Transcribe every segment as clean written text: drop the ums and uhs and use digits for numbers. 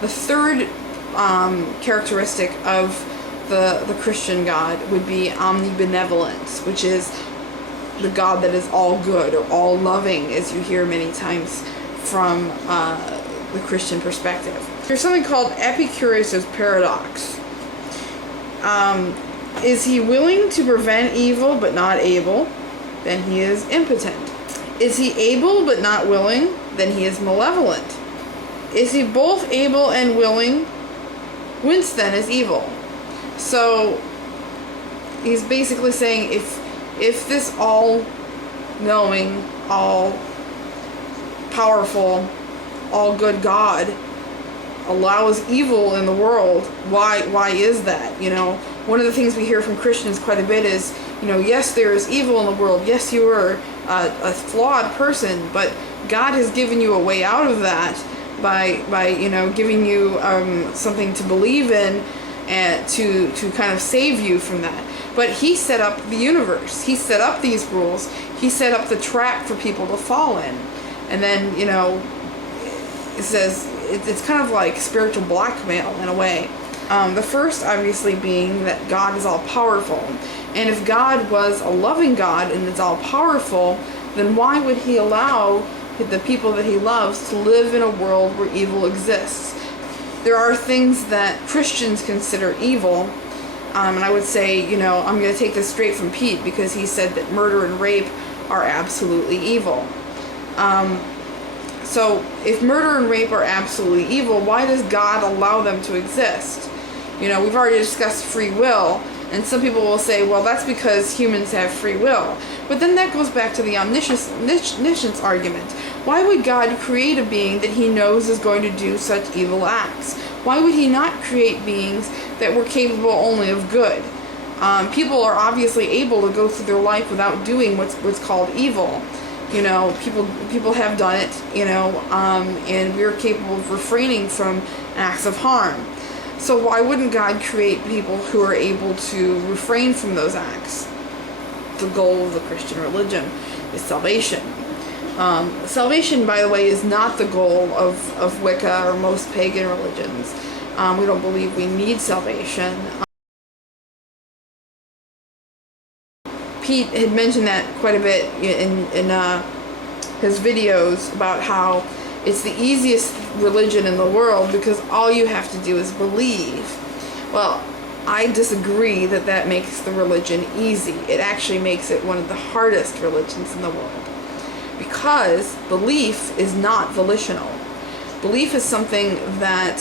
The third characteristic of the Christian God would be omnibenevolence, which is the God that is all good or all loving, as you hear many times from the Christian perspective. There's something called Epicurus' paradox. Is he willing to prevent evil but not able? Then he is impotent. Is he able but not willing? Then he is malevolent. Is he both able and willing? Whence then is evil? So he's basically saying if this all-knowing, all-powerful, all-good God allows evil in the world, why is that? One of the things we hear from Christians quite a bit is, yes, there is evil in the world. Yes, you are a flawed person, but God has given you a way out of that by giving you something to believe in and to kind of save you from that. But he set up the universe. He set up these rules. He set up the trap for people to fall in. And then, it says it's kind of like spiritual blackmail in a way. The first, obviously, being that God is all-powerful. And if God was a loving God and is all-powerful, then why would he allow the people that he loves to live in a world where evil exists? There are things that Christians consider evil, and I would say, I'm going to take this straight from Pete, because he said that murder and rape are absolutely evil. So if murder and rape are absolutely evil, why does God allow them to exist? We've already discussed free will, and some people will say, well, that's because humans have free will. But then that goes back to the omniscience argument. Why would God create a being that he knows is going to do such evil acts? Why would he not create beings that were capable only of good? People are obviously able to go through their life without doing what's called evil. People have done it, and we're capable of refraining from acts of harm. So why wouldn't God create people who are able to refrain from those acts? The goal of the Christian religion is salvation. Salvation, by the way, is not the goal of Wicca or most pagan religions. We don't believe we need salvation. Pete had mentioned that quite a bit in his videos about how it's the easiest religion in the world because all you have to do is believe. Well, I disagree that makes the religion easy. It actually makes it one of the hardest religions in the world, because belief is not volitional. Belief is something that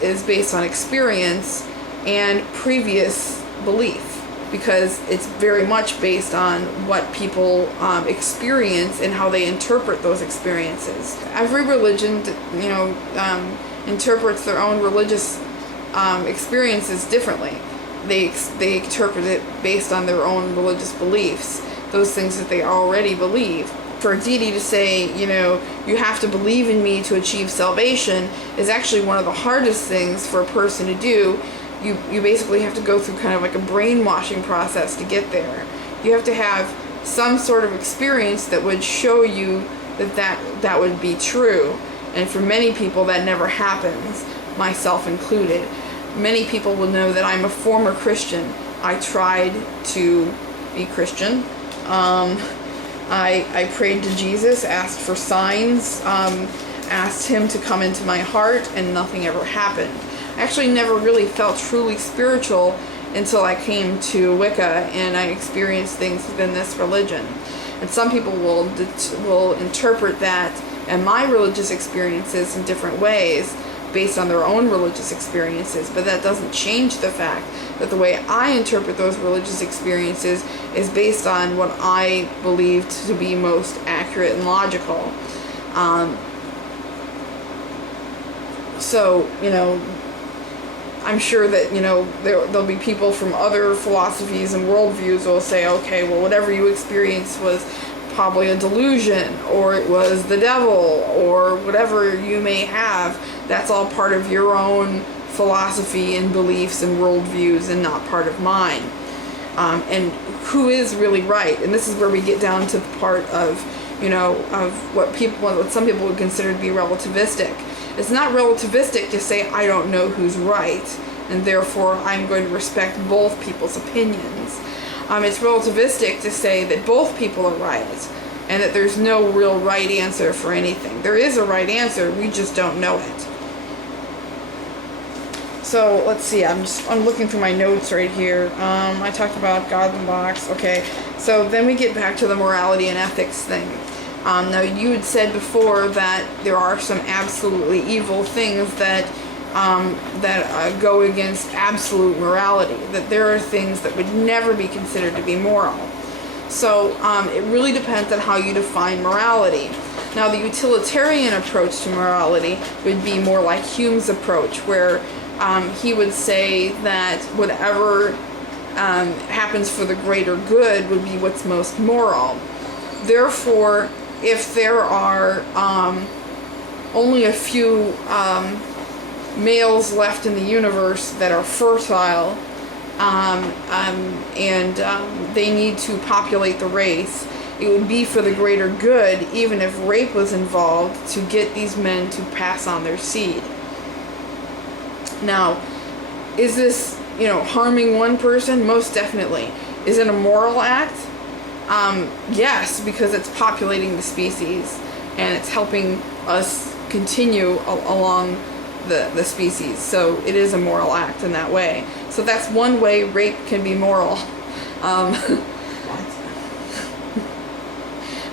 is based on experience and previous belief, because it's very much based on what people experience and how they interpret those experiences. Every religion, interprets their own religious experiences differently. They interpret it based on their own religious beliefs, those things that they already believe. For a deity to say, you have to believe in me to achieve salvation is actually one of the hardest things for a person to do. You basically have to go through kind of like a brainwashing process to get there. You have to have some sort of experience that would show you that would be true. And for many people that never happens, myself included. Many people will know that I'm a former Christian. I tried to be Christian. I prayed to Jesus, asked for signs, asked him to come into my heart, and nothing ever happened. I actually never really felt truly spiritual until I came to Wicca and I experienced things within this religion. And some people will interpret that and my religious experiences in different ways based on their own religious experiences, but that doesn't change the fact that the way I interpret those religious experiences is based on what I believe to be most accurate and logical. So, I'm sure that, there'll be people from other philosophies and worldviews who will say, okay, well, whatever you experienced was probably a delusion, or it was the devil, or whatever you may have. That's all part of your own philosophy and beliefs and worldviews and not part of mine. And who is really right? And this is where we get down to the part of, of what some people would consider to be relativistic. It's not relativistic to say I don't know who's right, and therefore I'm going to respect both people's opinions. It's relativistic to say that both people are right, and that there's no real right answer for anything. There is a right answer, we just don't know it. So let's see, I'm looking through my notes right here. I talked about God in the box. Okay, so then we get back to the morality and ethics thing. Now you had said before that there are some absolutely evil things that go against absolute morality, that there are things that would never be considered to be moral. So it really depends on how you define morality. Now the utilitarian approach to morality would be more like Hume's approach, where he would say that whatever happens for the greater good would be what's most moral. Therefore, if there are only a few males left in the universe that are fertile, and they need to populate the race, it would be for the greater good, even if rape was involved, to get these men to pass on their seed. Now, is this, harming one person? Most definitely. Is it a moral act? Yes, because it's populating the species, and it's helping us continue along the species. So it is a moral act in that way. So that's one way rape can be moral.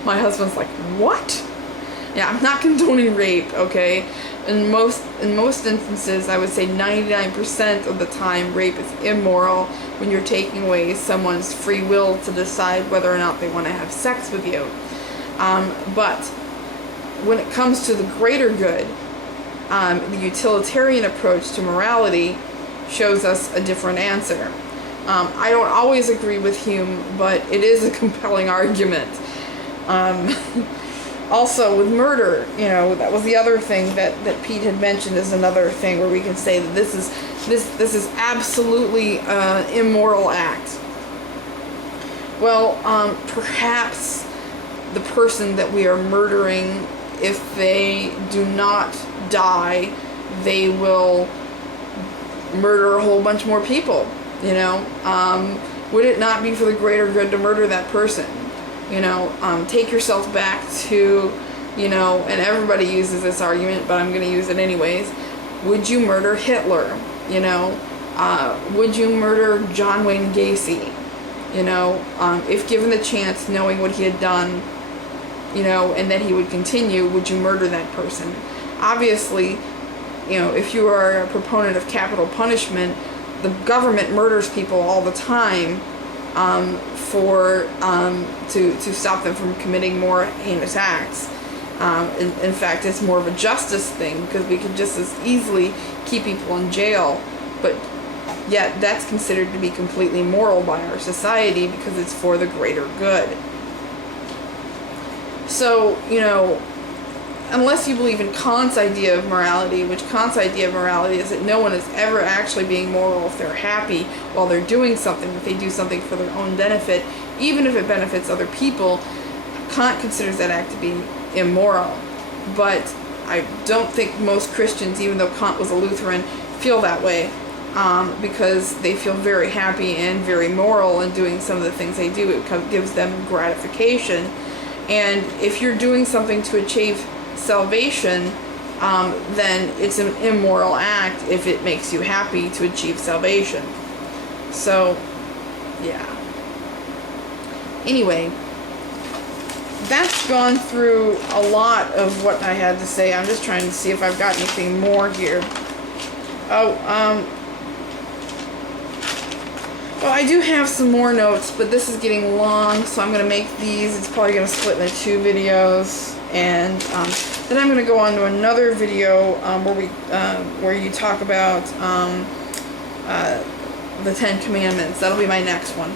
My husband's like, what? Yeah, I'm not condoning rape, okay? In most instances, I would say 99% of the time, rape is immoral when you're taking away someone's free will to decide whether or not they want to have sex with you. But when it comes to the greater good, the utilitarian approach to morality shows us a different answer. I don't always agree with Hume, but it is a compelling argument. Also, with murder, that was the other thing that Pete had mentioned, is another thing where we can say that this is absolutely an immoral act. Well, perhaps the person that we are murdering, if they do not die, they will murder a whole bunch more people. Would it not be for the greater good to murder that person? Take yourself back to, and everybody uses this argument, but I'm going to use it anyways. Would you murder Hitler? Would you murder John Wayne Gacy? If given the chance, knowing what he had done, and that he would continue, would you murder that person? Obviously, if you are a proponent of capital punishment, the government murders people all the time to stop them from committing more heinous acts. In fact, it's more of a justice thing, because we could just as easily keep people in jail, but yet that's considered to be completely moral by our society because it's for the greater good. So, unless you believe in Kant's idea of morality, which Kant's idea of morality is that no one is ever actually being moral if they're happy while they're doing something, if they do something for their own benefit, even if it benefits other people, Kant considers that act to be immoral. But I don't think most Christians, even though Kant was a Lutheran, feel that way, because they feel very happy and very moral in doing some of the things they do. It gives them gratification. And if you're doing something to achieve salvation, then it's an immoral act if it makes you happy to achieve salvation. So, yeah. Anyway, that's gone through a lot of what I had to say. I'm just trying to see if I've got anything more here. Well, I do have some more notes, but this is getting long, so I'm going to make these. It's probably going to split into 2 videos, and then I'm going to go on to another video where you talk about the 10 Commandments. That'll be my next one.